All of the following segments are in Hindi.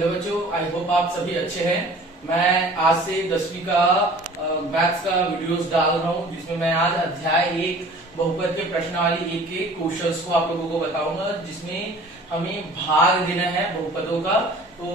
हेलो बच्चों, आई होप आप सभी अच्छे हैं। मैं आज से 10वीं का मैथ्स का वीडियोस डाल रहा हूं, जिसमें मैं आज अध्याय 1 बहुपद के प्रश्नावली 1 के क्वेश्चंस को आप लोगों को बताऊंगा, जिसमें हमें भाग देना है बहुपदों का। तो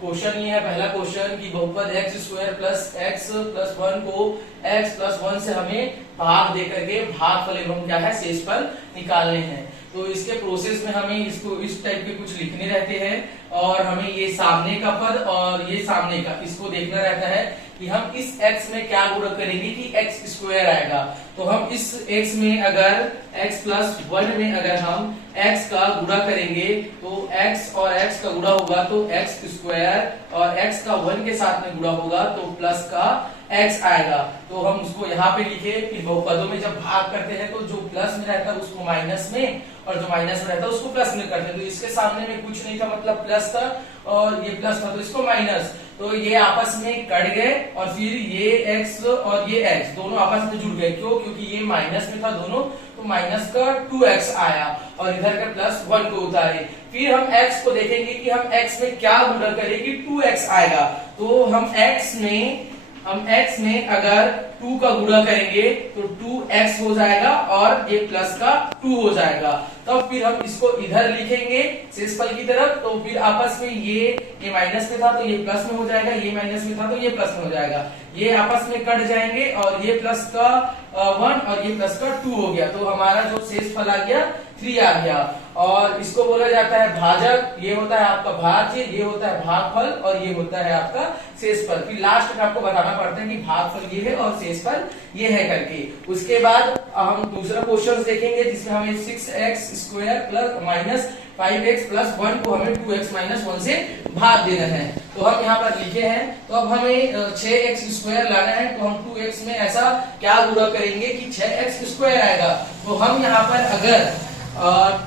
क्वेश्चन ये है, पहला क्वेश्चन कि बहुपद x square plus x plus 1 को x प्लस 1 से हमें भाग दे करके भागफल एवं क्या है शेषफल निकालने हैं। तो इसके प्रोसेस में हमें इसको इस टाइप के कुछ लिखने रहते हैं और हमें ये सामने का पद और ये सामने का इसको देखना रहता है कि हम इस x में क्या गुणा करेंगे कि x स्क्वायर आएगा। तो हम इस x में अगर x प्लस 1 में अगर हम x का गुणा करेंगे तो x और x का गुणा होगा तो x स्क्वायर और x का 1 के साथ में गुणा होगा तो प्लस का x आएगा। तो हम उसको यहाँ पे लिखे कि बहुपदों में जब भाग करते हैं तो जो प्लस में रहता है उसको माइनस में और जो माइनस में रहता है उसको प्लस में करते हैं। तो इसके सामने में कुछ नहीं था, मतलब प्लस था और ये प्लस था तो इसको माइनस। तो ये आपस में कट गए और फिर ये x और ये x दोनों आपस में जुड़ गए। क्यों? क्योंकि ये माइनस में था दोनों, तो माइनस का 2x आया और इधर का प्लस 1 को उतारे। फिर हम x को देखेंगे कि हम x में क्या गुणा करेंगे, 2x आएगा। तो हम x में अगर 2 का गुणा करेंगे तो 2x हो जाएगा और ये प्लस का 2 हो जाएगा। तब फिर हम इसको इधर लिखेंगे शेषफल की तरफ। तो फिर आपस में ये माइनस में था तो ये प्लस में हो जाएगा, ये माइनस में था तो ये प्लस में हो जाएगा। ये आपस में कट जाएंगे और ये प्लस का 1 और ये प्लस का 2 हो गया। तो हमारा जो शेषफल आ गया 3 आ गया। और इसको बोला जाता है भाजक, ये होता है आपका भाज्य, ये होता है भागफल और ये होता है आपका शेषफल। फिर लास्ट में आपको बताना पड़ता है कि भागफल ये है और शेषफल ये है करके। उसके बाद हम दूसरा क्वेश्चन देखेंगे जिसमें हमें 6x square plus minus 5x plus 1 को हमें 2x माइनस 1 से भाग देना है। तो हम यहाँ पर लिखे हैं। तो अब हमें 6x स्क्वायर लाना है तो हम 2x में ऐसा क्या गुणा करेंगे कि 6x स्क्वायर आएगा। तो हम यहाँ पर अगर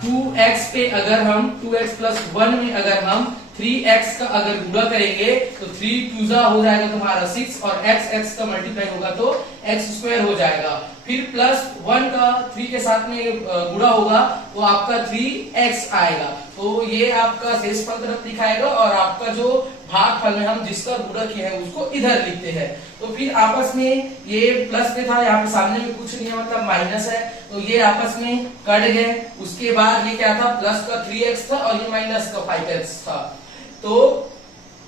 2x पे अगर हम 2x प्लस 1 में अगर हम 3x का अगर गुणा करेंगे तो 3 2 जा हो जाएगा तुम्हारा 6 और x का मल्टीप्लाई होगा तो x स्क्वायर हो जाएगा। फिर प्लस 1 का 3 के साथ में गुणा होगा तो आपका 3x आएगा। तो ये आपका शेषफल तरफ दिखाएगा और आपका जो भागफल में हम जिसका गुणा किया है उसको इधर लिखते हैं। तो फिर आपस में ये प्लस में था, यहाँ पे सामने में कुछ नहीं है मतलब माइनस है, तो ये आपस में कट गए। उसके बाद ये क्या था, प्लस का 3x था और ये माइनस का 5x था। तो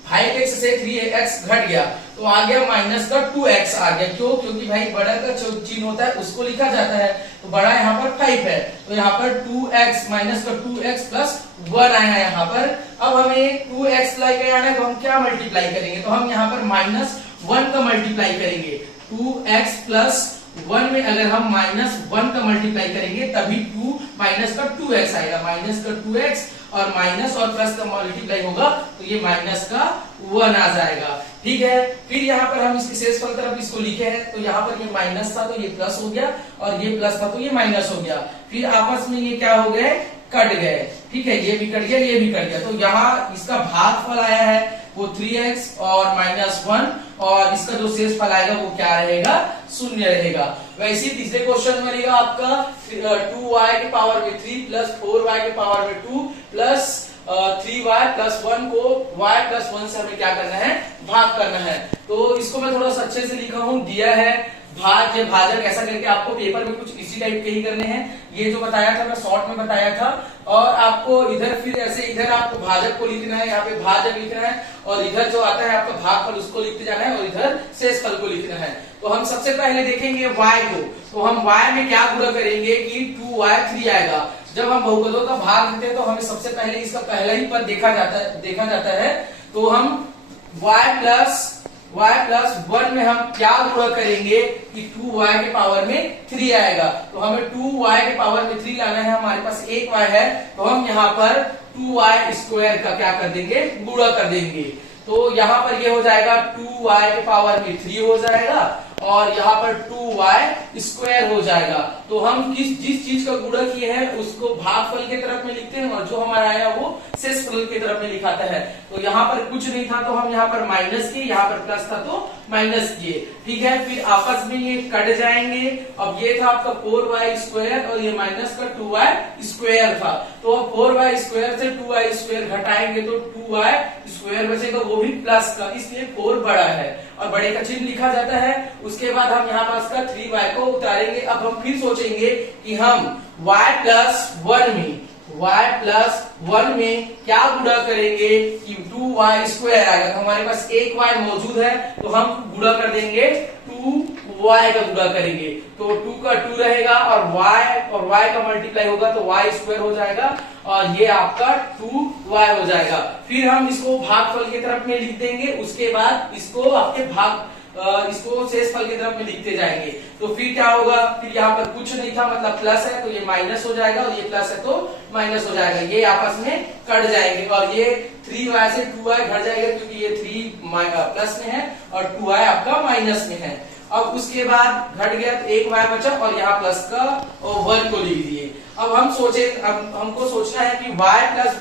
5x से 3x घट गया तो आ गया माइनस का 2x आ गया। क्यों? क्योंकि भाई बड़ा का जो चिन्ह होता है उसको लिखा जाता है। तो बड़ा यहाँ पर 5 है तो यहाँ पर 2x माइनस का 2x प्लस 1 आया है यहाँ पर। अब हमें 2x लेके आना है तो हम क्या मल्टीप्लाई करेंगे, तो हम यहाँ पर माइनस 1 का मल्टीप्लाई करेंगे। 2x प्लस 1 में अगर हम माइनस 1 का मल्टीप्लाई करेंगे तभी 2 माइनस का 2x आएगा। माइनस का 2x और माइनस और प्लस का मल्टीप्लाई होगा तो ये माइनस का 1 आ जाएगा। ठीक है। फिर यहाँ पर हम इसके शेषफल तरफ इसको लिखे हैं तो यहाँ पर ये माइनस था तो ये प्लस हो गया और ये प्लस था तो ये माइनस हो गया। फिर आपस में ये क्या हो गए, कट गए। ठीक है, ये भी कट गया, ये भी कट गया। तो यहाँ इसका भागफल आया है वो 3x और माइनस 1 और इसका जो शेषफल आएगा वो क्या रहेगा, 0 रहेगा। वैसे ही तीसरे क्वेश्चन में रहेगा आपका 2y के पावर में 3 प्लस 4y के पावर में 2 प्लस 3y प्लस 1 को y प्लस 1 से हमें क्या करना है, भाग करना है। तो इसको मैं थोड़ा सा अच्छे से लिखा हूँ, दिया है भाज्य भाजक ऐसा करके आपको पेपर में कुछ इसी टाइप के ही करने हैं। ये जो बताया था मैं शॉर्ट में बताया था। और आपको इधर फिर ऐसे इधर आपको भाजक को लिखना है, यहाँ पे भाजक लिखना है और इधर जो आता है आपका भागफल उसको लिखते जाना है और इधर शेषफल को लिखना है। तो हम सबसे पहले देखेंगे y को। तो हम y में क्या गुणा करेंगे कि 2y 3 आएगा। जब हम बहुपदों का भाग देते हैं तो हमें सबसे पहले इसका पहला ही पद देखा जाता है। तो हम y प्लस 1 में हम क्या गुणा करेंगे कि 2y के पावर में 3 आएगा। तो हमें 2y के पावर में 3 लाना है, हमारे पास 1y है तो हम यहाँ पर 2y स्क्वायर का क्या कर देंगे, गुणा कर देंगे। तो यहाँ पर ये हो जाएगा 2y के पावर में 3 हो जाएगा और यहाँ पर 2y स्क्वायर हो जाएगा। तो हम जिस चीज का गुणा किए हैं उसको भागफल के तरफ में लिखते हैं और जो हमारा आया वो शेषफल के तरफ में लिखाता है। तो यहाँ पर कुछ नहीं था तो हम यहाँ पर माइनस किए, यहाँ पर प्लस था तो माइनस किए। ठीक है। फिर आपस में ये कट जाएंगे। अब ये था आपका 4y स्क्वायर और ये माइनस का 2y स्क्वायर था। तो 4y स्क्वायर से 2y स्क्वायर घटाएंगे तो 2y स्क्वायर में से बचेगा वो भी प्लस का, इसलिए 4 बड़ा है और बड़े का चिन्ह लिखा जाता है। उसके बाद हम यहाँ पास का 3y को उतारेंगे। अब हम फिर सोचेंगे कि हम y प्लस 1 में क्या गुणा करेंगे कि 2y स्क्वायर आएगा। तो हमारे पास एक y मौजूद है तो हम गुणा कर देंगे 2y का गुणा करेंगे, तो 2 का 2 रहेगा और y का मल्टीप्लाई होगा तो y स्क्वायर हो जाएगा और ये आपका 2y हो जाएगा। फिर हम इसको भागफल की तरफ में लिख देंगे, उसके बाद इसको आपके इसको शेषफल की तरफ में लिखते जाएंगे। तो फिर क्या होगा, फिर यहाँ पर कुछ नहीं था मतलब प्लस है तो ये माइनस हो जाएगा और ये प्लस है तो माइनस हो जाएगा, ये आपस में कट जाएंगे और ये 3y से 2y घट जाएगा क्योंकि ये 3 प्लस में है और 2y आपका माइनस में है। अब उसके बाद घट गया तो एक y बचा और यहाँ प्लस का 1 को लिख दिए। अब हमको सोचना है कि y प्लस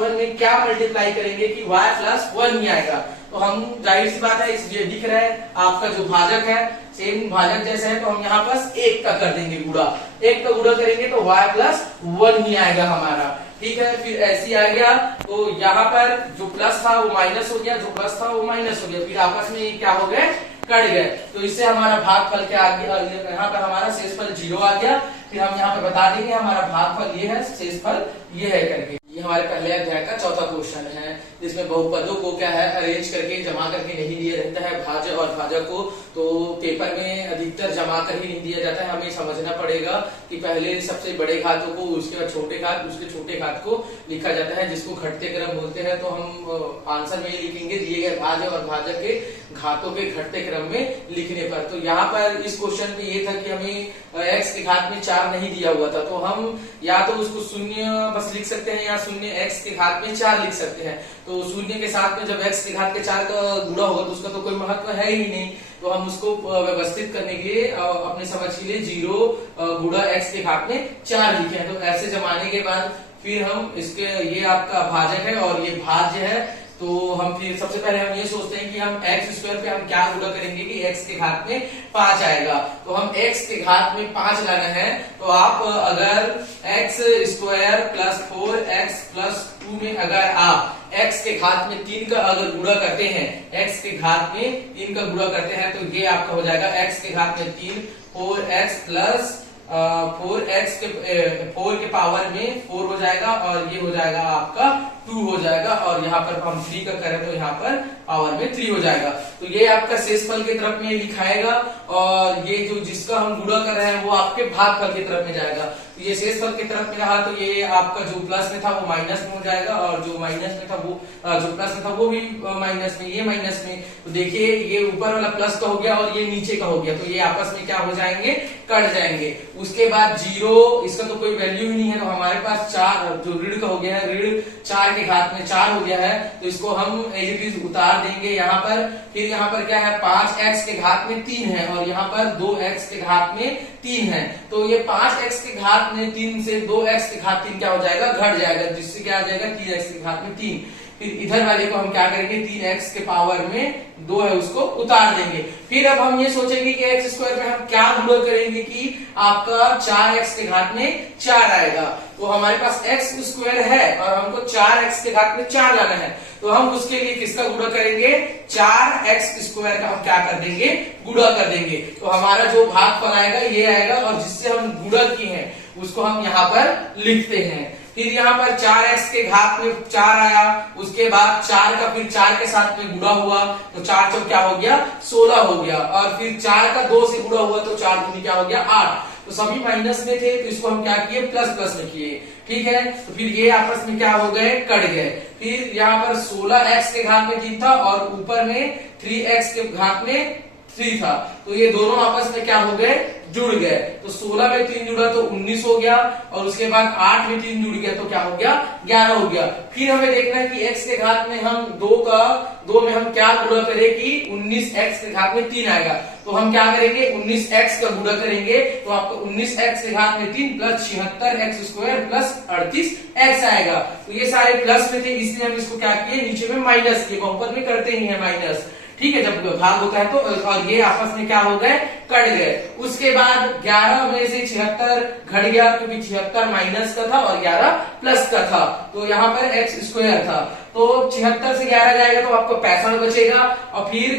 1 में क्या मल्टीप्लाई करेंगे कि y प्लस 1 ही आएगा। तो हम जाहिर सी बात है ये दिख रहा है आपका जो भाजक है सेम भाजक जैसा है, तो हम यहाँ पास 1 का कर देंगे गुणा, 1 का गुणा करेंगे तो y प्लस 1 ही आएगा हमारा। ठीक है, फिर ऐसे आ गया तो यहाँ पर जो प्लस था वो माइनस हो गया, जो प्लस था वो माइनस हो गया, फिर आपस में क्या हो गए, कट गए। तो इससे हमारा भागफल क्या आ गया, यहाँ पर हमारा शेषफल 0 आ गया। फिर हम यहाँ पे बता देंगे हमारा भागफल ये है, शेषफल ये है करके। ये हमारे पहले अध्याय का चौथा क्वेश्चन है जिसमें बहुपदों को क्या है अरेंज करके जमा करके नहीं दिया रहता है भाज्य और भाजक को, तो पेपर में अधिकतर जमा कर ही नहीं दिया जाता है। हमें समझना पड़ेगा कि पहले सबसे बड़े घातों को, उसके बाद छोटे घात, उसके छोटे घात को लिखा जाता है जिसको घटते क्रम बोलते हैं। तो हम आंसर में लिखेंगे दिए गए भाज्य और भाजक के घातों के घटते क्रम में लिखने पर। तो यहाँ पर इस क्वेश्चन में ये था कि हमें x के घात में 4 नहीं दिया हुआ था, तो हम या तो उसको शून्य बस लिख सकते हैं या शून्य x के घात में 4 लिख सकते हैं। तो शून्य के साथ में जब x के घात के 4 का गुणा होगा तो उसका तो कोई महत्व है ही नहीं, तो हम उसको व्यवस्थित करने के लिए अपने समझ के लिए 0 गुणा x के घात में 4 लिखे हैं। तो ऐसे जमाने के बाद फिर हम इसके, ये आपका भाजक है और ये भाज्य है, तो हम फिर सबसे पहले हम ये सोचते हैं कि हम x स्क्वायर पे हम क्या गुणा करेंगे कि x के घात में 5 आएगा। तो हम x के घात में 5 लाना है, तो आप अगर x square plus 4x plus 2 में अगर आप x के घात में 3 का अगर गुणा करते हैं, x के घात में 3 का गुणा करते हैं तो ये आपका हो जाएगा x के घात में 3 4x प्लस 4 के पावर में 4 हो जाएगा और ये हो जाएगा आपका 2 हो जाएगा और यहाँ पर हम 3 का करें तो यहाँ पर पावर में 3 हो जाएगा। तो ये आपका शेषफल की तरफ में लिखाएगा और ये जो जिसका हम गुणा कर रहे हैं वो आपके भागफल की तरफ में जाएगा। तो ये शेषफल की तरफ में रहा तो ये आपका जो प्लस में था वो माइनस में हो जाएगा और जो माइनस में था वो जो प्लस में था वो भी माइनस में, ये माइनस में। तो देखिए ये ऊपर वाला प्लस का हो गया और ये नीचे का हो गया, तो ये आपस में क्या हो जाएंगे, कट जाएंगे। उसके बाद 0, इसका तो कोई वैल्यू ही नहीं है, तो हमारे पास 4 जो ऋण का हो गया है, ऋण 4 के घात में 4 हो गया है, तो इसको हम एज इट इज उतार देंगे यहाँ पर। फिर यहाँ पर क्या है 5x के घात में 3 है और यहाँ पर 2x के घात में 3 है, तो ये 5x के घात में 3 से 2x के घात 3 क्या हो जाएगा, घट जाएगा, जिससे क्या आ जाएगा 3x के घात में 3। फिर इधर वाले को हम क्या करेंगे 3x के पावर में 2 है उसको उतार देंगे। फिर अब हम ये सोचेंगे कि x स्क्वायर में हम क्या गुणा करेंगे कि आपका 4x के घात में 4 आएगा। तो हमारे पास x स्क्वायर है और हमको 4x के घात में 4 लाना है, तो हम उसके लिए किसका गुणा करेंगे, 4x स्क्वायर का हम क्या कर देंगे, गुणा कर देंगे। तो हमारा जो भागफल आएगा ये आएगा और जिससे हम गुणा किए हैं उसको हम यहाँ पर लिखते हैं। फिर यहाँ पर 4x के घात में 4 आया, उसके बाद 4 का फिर 4 के साथ में गुणा हुआ तो 4 चौक क्या हो गया, 16 हो गया और फिर 4 का 2 से गुणा हुआ तो 4 दूनी क्या हो गया, 8। तो सभी माइनस में थे तो इसको हम क्या किए, प्लस प्लस में किए। ठीक है, तो फिर ये आपस में क्या हो गए, कट गए। फिर यहाँ पर 16x के घात में 3 था और ऊपर में 3x के घात में 3 था, तो ये दोनों आपस में क्या हो गए, जुड़ गए। तो 16 में 3 जुड़ा तो 19 हो गया और उसके बाद 8 में 3 जुड़ गया तो क्या हो गया, 11 हो गया। फिर हमें देखना है कि x के घात में हम 2 में हम क्या गुणा करें कि 19x के घात में 3 आएगा, तो हम क्या करेंगे 19x का गुणा करेंगे तो आपको 19x के घात में 3 plus 76x square plus 38x आएगा। तो ये सारे प्लस में थे इसलिए हम इसको क्या किए, नीचे में माइनस किए, बहुपद में करते ही है माइनस। ठीक है, जब भाग होता है तो, और ये आपस में क्या हो गए, कट गए। उसके बाद 11 में से 76 घट गया क्योंकि 76 माइनस का था और 11 प्लस का था, तो यहाँ पर x स्क्वायर था। तो 76 से 11 जाएगा तो आपको 65 बचेगा, और फिर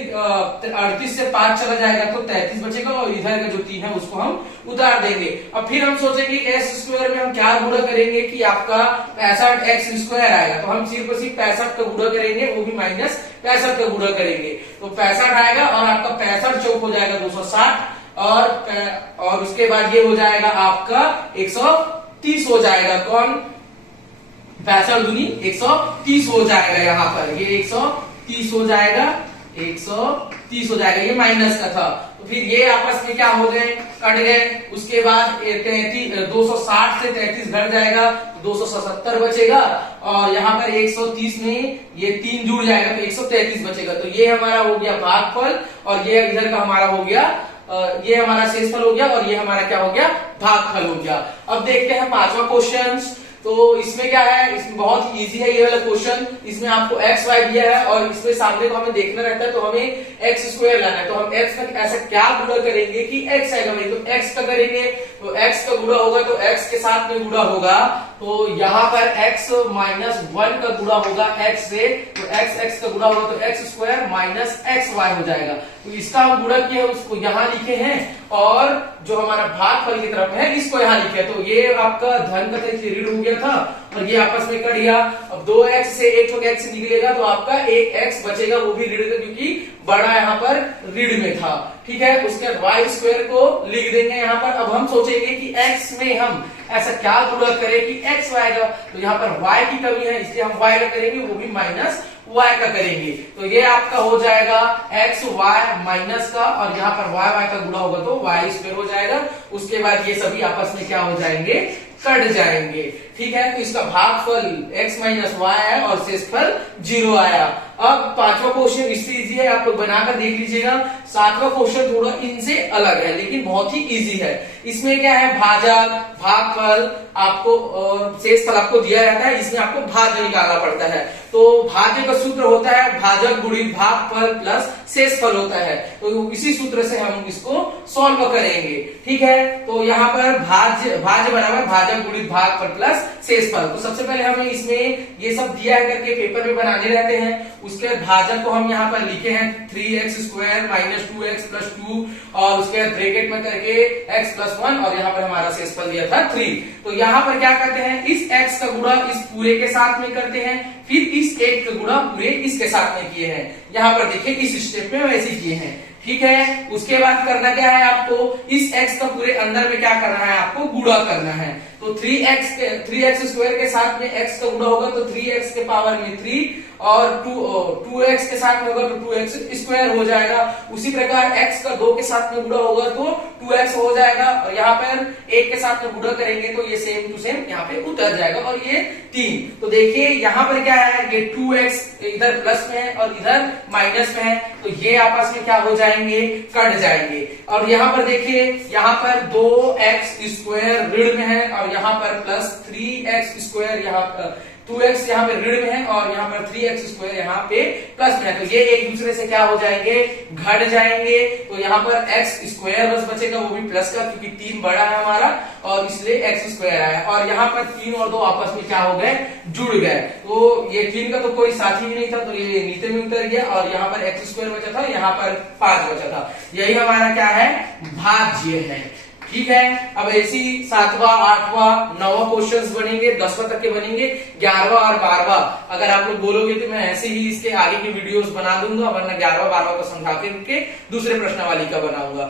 38 से 5 चला जाएगा तो 33 बचेगा, और इधर का जो 3 है उसको हम उतार देंगे। अब फिर हम सोचेंगे एक्स स्क्वायर में हम क्या गुणा करेंगे कि आपका 65 एक्स स्क्वायर आएगा, तो हम सिर्फ 65 का गुणा करेंगे, वो भी माइनस 65 का गुणा करेंगे, तो 65 आएगा और आपका 65 चौक हो जाएगा 260, और उसके बाद ये हो जाएगा आपका 130 हो जाएगा। कौन 65 दूनी 130 हो जाएगा, यहाँ पर ये 130 हो जाएगा, 130 हो जाएगा, ये माइनस का था। तो फिर ये आपस में क्या हो गए, कट गए। उसके बाद 260 से 33 घट जाएगा, 277 बचेगा, और यहाँ पर 130 में ये 3 जुड़ जाएगा तो 133 बचेगा। तो ये हमारा हो गया भागफल, और ये इधर का हमारा हो गया, ये हमारा शेषफल हो गया, और ये हमारा क्या हो गया, भागफल हो गया। अब देखते हैं 5वां क्वेश्चन। तो इसमें क्या है, इसमें बहुत इजी है ये वाला क्वेश्चन। इसमें आपको एक्स वाई दिया है और इसमें सामने को हमें देखना रहता है, तो हमें एक्स स्क्वायर लाना है। तो हम एक्स का ऐसा क्या गुणा करेंगे कि एक्स आएगा भाई, तो एक्स का करेंगे, तो एक्स का गुणा होगा तो एक्स के साथ में गुणा होगा, तो यहाँ पर x माइनस 1 का गुणा होगा x से, तो x का गुणा होगा तो x square minus x y हो जाएगा। तो इसका हम गुणा किया उसको यहाँ लिखे हैं, और जो हमारा भागफल की तरफ है इसको यहाँ लिखे। तो ये आपका धन का ऋण हो गया था, और ये आपस में कट गया। अब 2x से एक x निकलेगा तो आपका एक x बचेगा, वो भी ऋण का, क्योंकि बड़ा यहाँ पर ऋण में था। ठीक है, उसके बाद वाई स्क्वायर को लिख देंगे यहाँ पर। अब हम सोचेंगे कि x में हम ऐसा क्या गुणा करें कि x आएगा, तो यहाँ पर y की कमी है इसलिए हम y का करेंगे, वो भी माइनस y का करेंगे। तो ये आपका हो जाएगा x y माइनस का, और यहाँ पर y का गुणा होगा तो y स्क्वायर हो जाएगा। उसके बाद ये सभी आपस में क्या हो जाएंगे, कट जाएंगे। ठीक है, तो इसका भागफल x माइनस वाई है और शेषफल 0 आया। अब 5वां क्वेश्चन इससे इजी है, आप लोग बनाकर देख लीजिएगा। 7वां क्वेश्चन थोड़ा इनसे अलग है लेकिन बहुत ही इजी है। इसमें क्या है, भाजक भागफल आपको शेषफल आपको दिया रहता है, इसमें आपको भाज्य निकालना पड़ता है। तो भाज्य का सूत्र होता है भाजक गुणित भागफल प्लस शेषफल होता है, तो इसी सूत्र से हम इसको सॉल्व करेंगे। ठीक है, तो यहाँ पर भाज्य बराबर भाजक गुणित भागफल प्लस शेषफल। तो सबसे पहले हमें इसमें ये सब दिया है करके पेपर में बनाने रहते हैं। उसके बाद भाजक को हम यहाँ पर लिखे हैं 3x square minus 2x plus 2, और उसके बाद ब्रैकेट में करके x प्लस 1, और यहाँ पर हमारा शेषफल दिया था 3। तो यहाँ पर क्या करते हैं, इस x का गुणा इस पूरे के साथ में करते हैं, फिर इस 1 का गुणा पूरे इसके साथ में किए हैं। यहाँ पर देखिए इस स्टेप में वैसे किए हैं। ठीक है, उसके बाद करना क्या है, आपको इस x का पूरे अंदर में क्या करना है, आपको गुणा करना है। तो 3x स्क्वायर के साथ में x का गुणा होगा तो 3x के पावर में 3, और 2x के साथ में होगा तो 2x स्क्वायर हो जाएगा। उसी प्रकार x का 2 के साथ में गुणा होगा तो 2x हो जाएगा, और यहाँ पर 1 के साथ में गुणा करेंगे तो ये सेम टू सेम यहाँ पे उतर जाएगा, और ये 3। तो देखिए यहाँ पर क्या है, ये 2x इधर प्लस में है और इधर माइनस में है, तो ये आपस में क्या हो जाएंगे, कट जाएंगे। और यहाँ पर देखिए, यहाँ पर 2x स्क्वायर ऋण में है, और यहाँ पर प्लस 3x स्क्वायर, यहाँ पर 2x यहाँ पे ऋण में है, और यहाँ पर 3x स्क्वायर यहाँ पे प्लस में है, तो ये एक दूसरे से क्या हो जाएंगे, घट जाएंगे। तो यहाँ पर x स्क्वायर बस बचेगा, वो भी प्लस का, क्योंकि 3 बड़ा है हमारा और इसलिए x स्क्वायर आया। और यहाँ पर 3 और 2 आपस में क्या हो गए, जुड़ गए। तो ये 3 का तो कोई साथी ही नहीं था, तो ये नीचे में उतर गया, और यहाँ पर x स्क्वायर बचा था, यहाँ पर 5 बचा था। यही हमारा क्या है, भाज्य है। ठीक है, अब ऐसी 7वां 8वां 9वां क्वेश्चंस बनेंगे, 10वां तक के बनेंगे, 11वां और 12वां अगर आप लोग बोलोगे तो मैं ऐसे ही इसके आगे की वीडियोस बना दूंगा, वरना 11वां 12वां को समझा के दूसरे प्रश्नावली का बनाऊंगा।